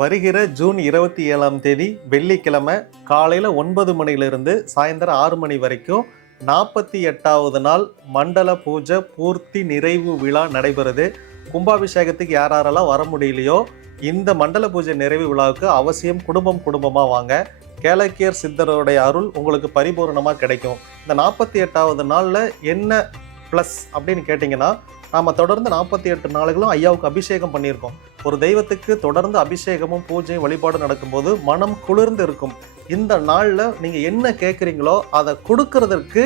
வருகிற ஜூன் இருபத்தி ஏழாம் தேதி வெள்ளிக்கிழமை காலையில் ஒன்பது மணிலிருந்து சாயந்தரம் ஆறு மணி வரைக்கும் நாற்பத்தி எட்டாவது நாள் மண்டல பூஜை பூர்த்தி நிறைவு விழா நடைபெறுது. கும்பாபிஷேகத்துக்கு யார் யாரெல்லாம் வர முடியலையோ இந்த மண்டல பூஜை நிறைவு விழாவுக்கு அவசியம் குடும்பம் குடும்பமாக வாங்க. கேளக்கியர் சித்தருடைய அருள் உங்களுக்கு பரிபூர்ணமாக கிடைக்கும். இந்த நாற்பத்தி எட்டாவது நாளில் என்ன ப்ளஸ் அப்படின்னு கேட்டிங்கன்னா நாம் தொடர்ந்து நாற்பத்தி எட்டு நாளுகளும் ஐயாவுக்கு அபிஷேகம் பண்ணியிருக்கோம். ஒரு தெய்வத்துக்கு தொடர்ந்து அபிஷேகமும் பூஜையும் வழிபாடும் நடக்கும்போது மனம் குளிர்ந்து இருக்கும். இந்த நாளில் நீங்கள் என்ன கேட்குறீங்களோ அதை கொடுக்கறதற்கு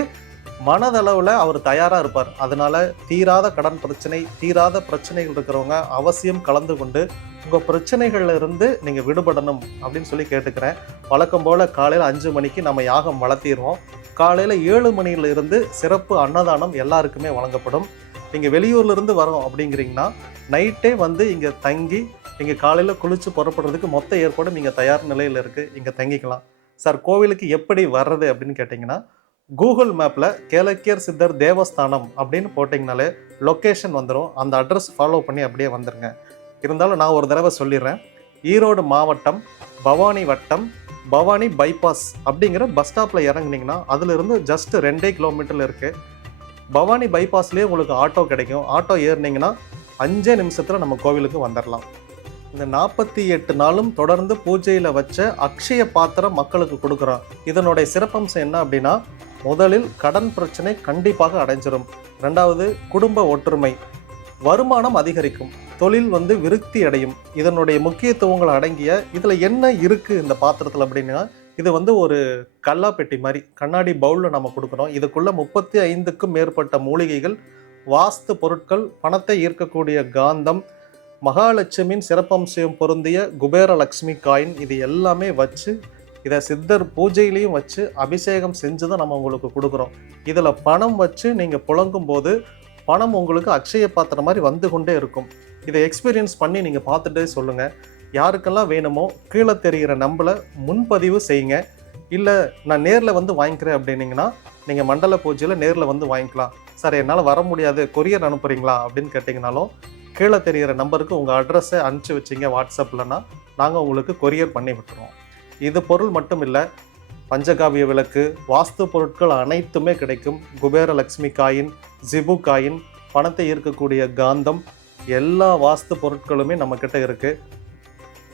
மனதளவில் அவர் தயாராக இருப்பார். அதனால் தீராத கடன் பிரச்சனை தீராத பிரச்சனைகள் இருக்கிறவங்க அவசியம் கலந்து கொண்டு உங்கள் பிரச்சனைகளில் இருந்து நீங்கள் விடுபடணும் அப்படின்னு சொல்லி கேட்டுக்கிறேன். வழக்கம் போல் காலையில் அஞ்சு மணிக்கு நம்ம யாகம் வளர்த்திடுவோம். காலையில் ஏழு மணியில இருந்து சிறப்பு அன்னதானம் எல்லாருக்குமே வழங்கப்படும். நீங்கள் வெளியூர்லேருந்து வரோம் அப்படிங்கிறீங்கன்னா நைட்டே வந்து இங்கே தங்கி இங்கே காலையில் குளித்து புறப்படுறதுக்கு மொத்த ஏற்பாடும் இங்கே தயார் நிலையில் இருக்குது இங்கே தங்கிக்கலாம். சார் கோவிலுக்கு எப்படி வர்றது அப்படின்னு கேட்டிங்கன்னா கூகுள் மேப்பில் கேலக்கியர் சித்தர் தேவஸ்தானம் அப்படின்னு போட்டிங்கனாலே லொக்கேஷன் வந்துடும் அந்த அட்ரஸ் ஃபாலோ பண்ணி அப்படியே வந்துருங்க. இருந்தாலும் நான் ஒரு தடவை சொல்லிடுறேன். ஈரோடு மாவட்டம் பவானி வட்டம் பவானி பைபாஸ் அப்படிங்கிற பஸ் ஸ்டாப்பில் இறங்குனீங்கன்னா அதுலேருந்து ஜஸ்ட் ரெண்டே கிலோமீட்டரில் இருக்குது பவானி பைபாஸ்லேயே உங்களுக்கு ஆட்டோ கிடைக்கும். ஆட்டோ ஏறினீங்கன்னா அஞ்சே நிமிஷத்தில் நம்ம கோவிலுக்கு வந்துடலாம் இந்த நாற்பத்தி எட்டு நாளும் தொடர்ந்து பூஜையில் வச்ச அக்ஷய பாத்திரம் மக்களுக்கு கொடுக்குறோம். இதனுடைய சிறப்பம்சம் என்ன அப்படின்னா முதலில் கடன் பிரச்சனை கண்டிப்பாக அடைஞ்சிரும். ரெண்டாவது குடும்ப ஒற்றுமை. வருமானம் அதிகரிக்கும். தொழில் வந்து விருத்தி அடையும். இதனுடைய முக்கியத்துவங்கள் அடங்கிய இதில் என்ன இருக்குது இந்த பாத்திரத்தில் அப்படின்னா இது வந்து ஒரு கல்லாப்பெட்டி மாதிரி கண்ணாடி பவுலில் நம்ம கொடுக்குறோம் இதுக்குள்ளே முப்பத்தி ஐந்துக்கும் மேற்பட்ட மூலிகைகள் வாஸ்து பொருட்கள் பணத்தை ஈர்க்கக்கூடிய காந்தம் மகாலட்சுமியின் சிறப்பம்சம் பொருந்திய குபேரலக்ஷ்மி காயின் இது எல்லாமே வச்சு இதை சித்தர் பூஜையிலையும் வச்சு அபிஷேகம் செஞ்சு தான் நம்ம உங்களுக்கு கொடுக்குறோம். இதில் பணம் வச்சு நீங்கள் புழங்கும் போது பணம் உங்களுக்கு அக்ஷய பாத்திரம் மாதிரி வந்து கொண்டே இருக்கும். இதை எக்ஸ்பீரியன்ஸ் பண்ணி நீங்கள் பார்த்துட்டே சொல்லுங்கள் யாருக்கெல்லாம் வேணுமோ கீழே தெரிகிற நம்பலை முன்பதிவு செய்யுங்க. இல்லை நான் நேரில் வந்து வாங்கிக்கிறேன் அப்படின்னீங்கன்னா நீங்கள் மண்டல பூஜையில் நேரில் வந்து வாங்கிக்கலாம். சார் என்னால் வர முடியாது கொரியர் அனுப்புகிறீங்களா அப்படின்னு கேட்டிங்கனாலும் கீழே தெரிகிற நம்பருக்கு உங்கள் அட்ரஸை அனுப்பிச்சி வச்சிங்க வாட்ஸ்அப்லனா நாங்கள் உங்களுக்கு கொரியர் பண்ணி விட்டுருவோம். இது பொருள் மட்டும் இல்லை பஞ்சகாவிய விளக்கு வாஸ்து பொருட்கள் அனைத்துமே கிடைக்கும். குபேரலக்ஷ்மி காயின் ஜிபு காயின் பணத்தை ஈர்க்கக்கூடிய காந்தம் எல்லா வாஸ்து பொருட்களுமே நம்மக்கிட்ட இருக்குது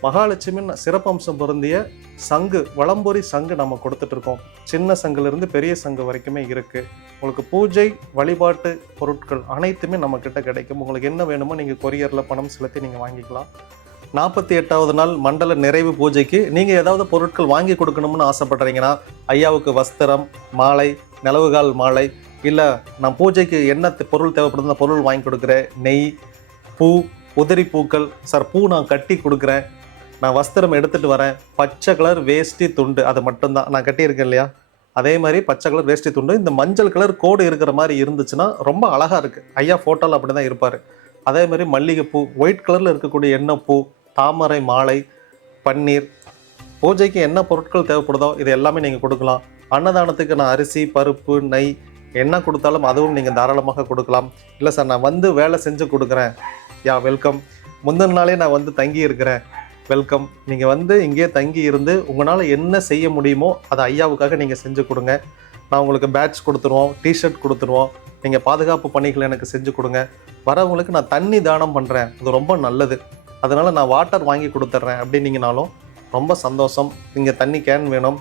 மகாலட்சுமியின் சிறப்பம்சம் பொருந்திய சங்கு வளம்பொரி சங்கு நம்ம கொடுத்துட்ருக்கோம் சின்ன சங்குலேருந்து பெரிய சங்கு வரைக்குமே இருக்குது உங்களுக்கு பூஜை வழிபாட்டு பொருட்கள் அனைத்துமே நம்மக்கிட்ட கிடைக்கும். உங்களுக்கு என்ன வேணுமோ நீங்கள் கொரியரில் பணம் செலுத்தி நீங்கள் வாங்கிக்கலாம். நாற்பத்தி எட்டாவது நாள் மண்டல நிறைவு பூஜைக்கு நீங்கள் ஏதாவது பொருட்கள் வாங்கி கொடுக்கணும்னு ஆசைப்படுறீங்கன்னா ஐயாவுக்கு வஸ்திரம் மாலை நிலவுகால் மாலை இல்லை நான் பூஜைக்கு என்ன பொருள் தேவைப்படுது அந்த பொருள் வாங்கி கொடுக்குறேன் நெய் பூ உதிரி பூக்கள். சார் பூ நான் கட்டி கொடுக்குறேன். நான் வஸ்திரம் எடுத்துகிட்டு வரேன். பச்சை கலர் வேஷ்டி துண்டு அது மட்டும்தான். நான் கட்டியிருக்கேன் இல்லையா? அதே மாதிரி பச்சை கலர் வேஷ்டி துண்டு இந்த மஞ்சள் கலர் கோடு இருக்கிற மாதிரி இருந்துச்சுன்னா ரொம்ப அழகாக இருக்குது ஐயா ஃபோட்டோவில் அப்படி தான் இருப்பார். அதே மாதிரி மல்லிகைப்பூ ஒயிட் கலரில் இருக்கக்கூடிய எண்ணெய் பூ தாமரை மாலை பன்னீர். பூஜைக்கு என்ன பொருட்கள் தேவைப்படுதோ இது எல்லாமே நீங்கள் கொடுக்கலாம். அன்னதானத்துக்கு நான் அரிசி பருப்பு நெய் என்ன கொடுத்தாலும் அதுவும் நீங்கள் தாராளமாக கொடுக்கலாம். இல்லை சார் நான் வந்து வேலை செஞ்சு கொடுக்குறேன். Yeah welcome. முந்தின நாளே நான் வந்து தங்கி இருக்கிறேன் வெல்கம். நீங்கள் வந்து இங்கேயே தங்கி இருந்து உங்களால் என்ன செய்ய முடியுமோ அதை ஐயாவுக்காக நீங்கள் செஞ்சு கொடுங்க. நான் உங்களுக்கு பேட்ச் கொடுத்துருவோம் டிஷர்ட் கொடுத்துருவோம். நீங்கள் பாதுகாப்பு பணிகளை எனக்கு செஞ்சு கொடுங்க. வரவங்களுக்கு நான் தண்ணி தானம் பண்ணுறேன் அது ரொம்ப நல்லது. அதனால் நான் வாட்டர் வாங்கி கொடுத்துட்றேன் அப்படின்னீங்கனாலும் ரொம்ப சந்தோஷம். இங்கே தண்ணி கேன் வேணும்.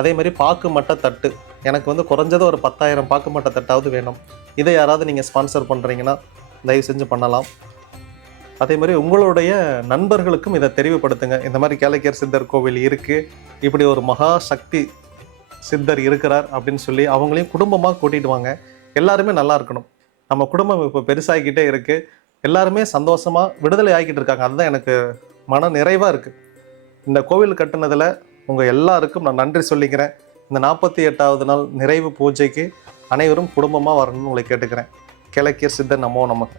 அதே மாதிரி பாக்கு மட்ட தட்டு. எனக்கு வந்து குறைஞ்சது ஒரு பத்தாயிரம் பாக்கு மட்ட தட்டாவது வேணும். இதை யாராவது நீங்கள் ஸ்பான்சர் பண்ணுறீங்கன்னா தயவு செஞ்சு பண்ணலாம். அதே மாதிரி உங்களுடைய நண்பர்களுக்கும் இதை தெரிவுபடுத்துங்க. இந்த மாதிரி கேலக்கியர் சித்தர் கோவில் இருக்குது இப்படி ஒரு மகா சக்தி சித்தர் இருக்கிறார் அப்படின்னு சொல்லி அவங்களையும் குடும்பமாக கூட்டிகிட்டு வாங்க. எல்லாருமே நல்லா இருக்கணும். நம்ம குடும்பம் இப்போ பெருசாகிக்கிட்டே இருக்குது எல்லாருமே சந்தோஷமாக விடுதலை ஆகிக்கிட்டு இருக்காங்க. அதுதான் எனக்கு மன நிறைவாக இருக்குது இந்த கோவில் கட்டுனதில் உங்கள் எல்லாருக்கும் நான் நன்றி சொல்லிக்கிறேன். இந்த நாற்பத்தி எட்டாவது நாள் நிறைவு பூஜைக்கு அனைவரும் குடும்பமாக வரணும்னு உங்களை கேட்டுக்கிறேன். கிழக்கிய சித்தர் நமோ நமக்கு